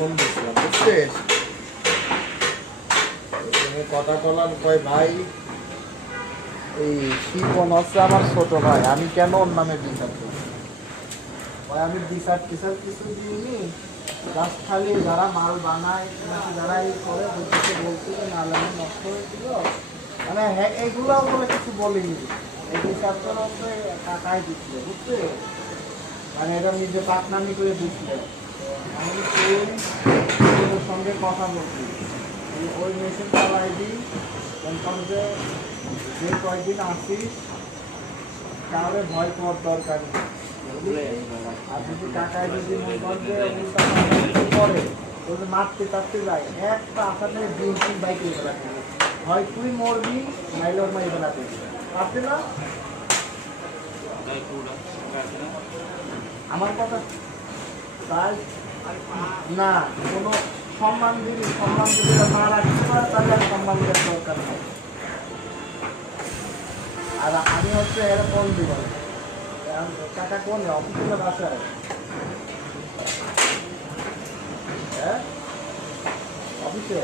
Phone দিচ্ছিলাম, বুঝছিস? তুমি কথা বলার কয় ভাই, এই শিপন হচ্ছে আমার ছোট ভাই, আমি কেন ওর নামে বিচার করি? ভাই আমি বিচার টিচার কিছু দিইনি, জাস্ট খালি যারা মাল বানায় নাকি যারা এই করে ওদেরকে বলতে যে নালে নষ্ট হয়ে দিল, মানে হ্যাঁ এইগুলোও বলে কিছু বলিনি। এই বিচারটা হচ্ছে কাকাই দিচ্ছিল, বুঝতে? মানে এটা নিজে পাকনামি করে দিচ্ছিল। আমি তুই ওর সঙ্গে কথা বলছি, ওই মেশিন চালাই দিই, কনফার্ম যে কয়েকদিন আসিস তাহলে ভয় পাওয়ার দরকার নেই। আর যদি কাকায় যদি মনে করেন যে করে ওদের মারতে টারতে যায়, একটা আসার থেকে 2-3 বাইক নিয়ে বেড়াতে, হয় তুই মরবি নাইলে ওর মাই বেড়াতে পারছে না। আমার কথা তাই না, কোনো সম্মান দিবি, সম্মান যদি মা রাখতে পারে তাহলে আর সম্মান দেওয়ার দরকার নেই। আর আমি হচ্ছে এর ফোন দিব, কাকা কোন অফিসে বাসায়? হ্যাঁ অফিসে